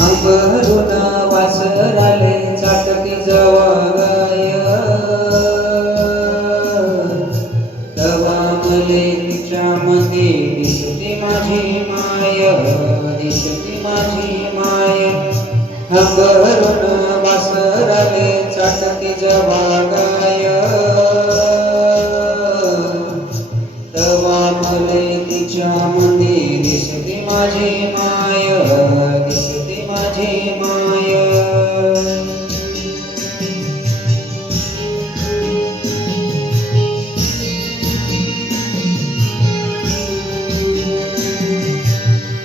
अंबरून वासराले चाटती जवागाय तवा मले तिच्यामध्ये दिसते माझी माय, दिसते माझी माय. अंबरून वासराले चाटती जवागाय तवा मले तिच्यामध्ये दिसते माझी माय, दिसते माझी माय.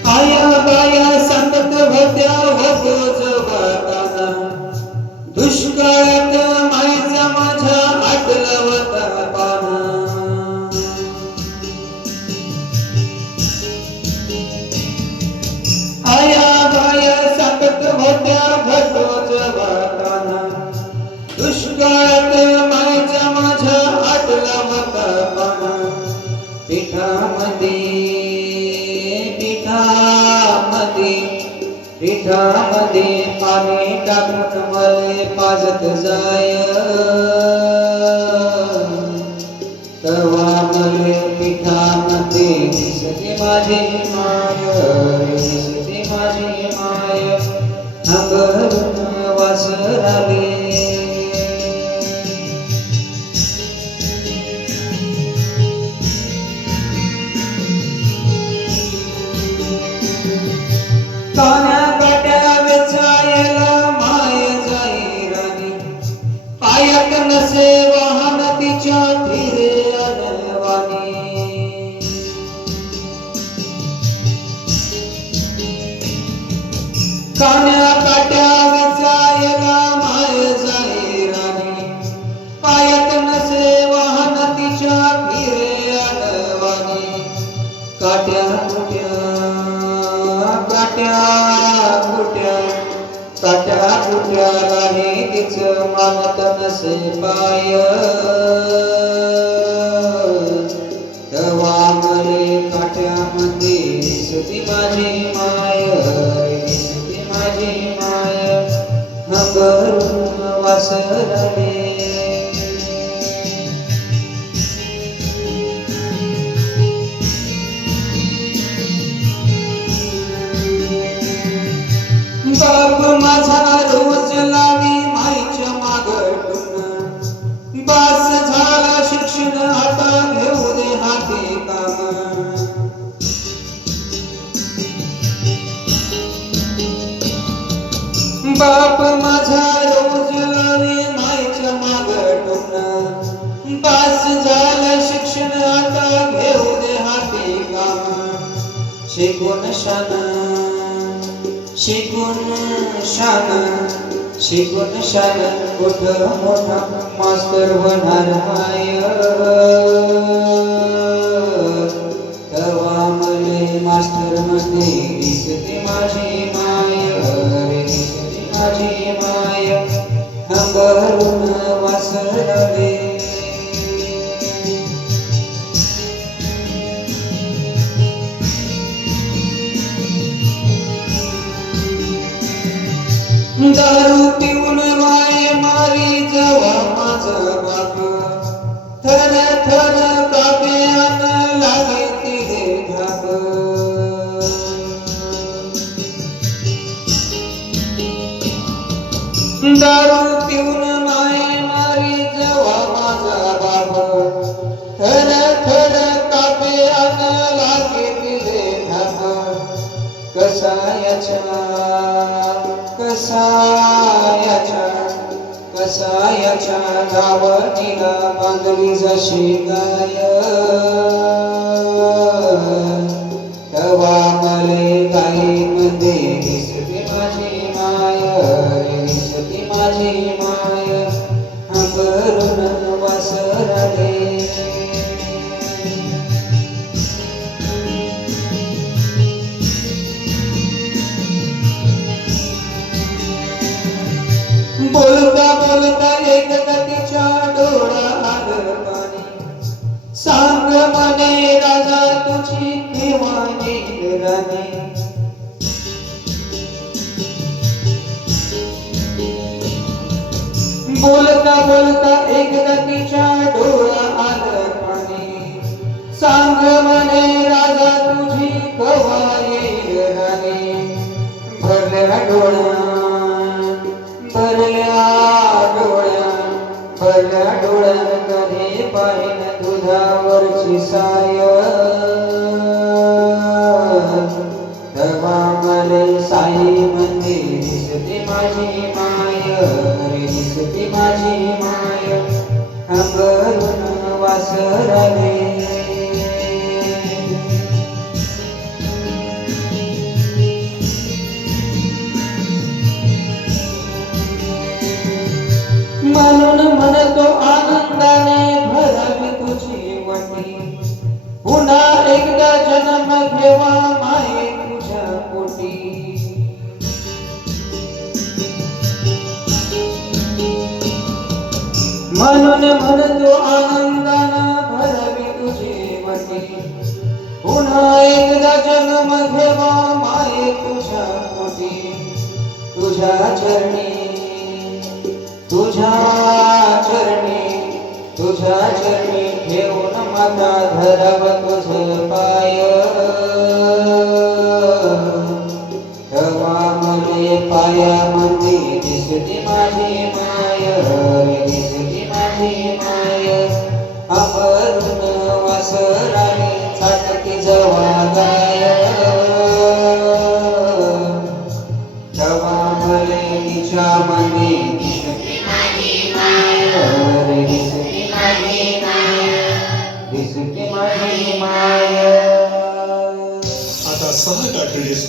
आया बाया सांगत होत्या होतो जगाताना दुष्काळात मायचा माझ्या आटला होता पाना. आया बाया सांगत होत्या होतो जगाताना दुष्काळात मायचा माझ्या आटला होता पाना. पिठामध्ये पाणी टाकून मले पाजत जाय तवा मले पिठामध्ये दिसते माझी माय, दिसते माझी माय. अंबरून वासराले कान्या काट्या वेचायला माय जाई राणी पायात नसे वाहन तिच्या फिरे अनवानी. कान्या काट्या वेचायला माय जाई राणी पायात नसे वाहन तिच्या फिरे अनवानी. काट्या कुट्याला हे तिचं मानत नसे पाय तवा मले काट्यामध्ये दिसते माझी माय, दिसते माझी माय. अंबरून वासराले बाप माझा रोज लावी माईच्या मागटून बास झाला शिक्षण आता घेऊ दे हाती काम. बाप माझा रोज लावी माईच्या मागटून बास झाला शिक्षण आता घेऊ दे हाती काम. शिकून शान कुठं मोठा मास्तर होणार हाय तवा मले मास्तर मध्ये दिसते माझी माय, दिसते माझी माय. अंबरून वासराले दारू पिऊन माय मारी जवा माझा बाप थर थर कापे अन लागे तिले धाप. दारू पिऊन माय मारी जवा माझा बाप थर थर कापे अन लागे तिले धाप. कसायाच्या दावणीला बांधली जशी गाय तवा मले गाईमध्ये दिसते माझी माय, दिसते माझी माय. अंबरून वासराले बोलता बोलता एक तिच्या डोळा आलं पाणी. सांग मने राजा तुझी केव्हा येईल राणी. बोलता बोलता एकदा तिच्या डोळा आलं पाणी. सांग म्हणे राजा तुझी कवा येईल राणी. भरल्या डोळ्यात भरल्या डोळ्यात कधी पाहिन दुधावरची साय. तेव्हा मले साई म्हणते दिसते माझी माय रे, दिसते माझी माय अंबरून वासराले. म्हणून म्हणतो आनंदाने भरावी तुझी वटी. पुन्हा एकदा जन्म घेवा माये तुझ्या पोटी. म्हणून म्हणतो आनंदाने भरावी तुझी वटी. पुन्हा एकदा जन्म घेवा माये तुझ्या पोटी. तुझ्या चरणी ठेवून माता धराव तुझ पाय. तेव्हा मले पायामध्ये दिसते माझी माय रे, दिसते माझी माय अंबरून वासराने चाटते जवा गाय. तेव्हा मले तिच्यामध्ये दिसते माझी माय रे, दिसते माझी माय, दिसते माझी माय. आता 6 कार्ट्रिजेस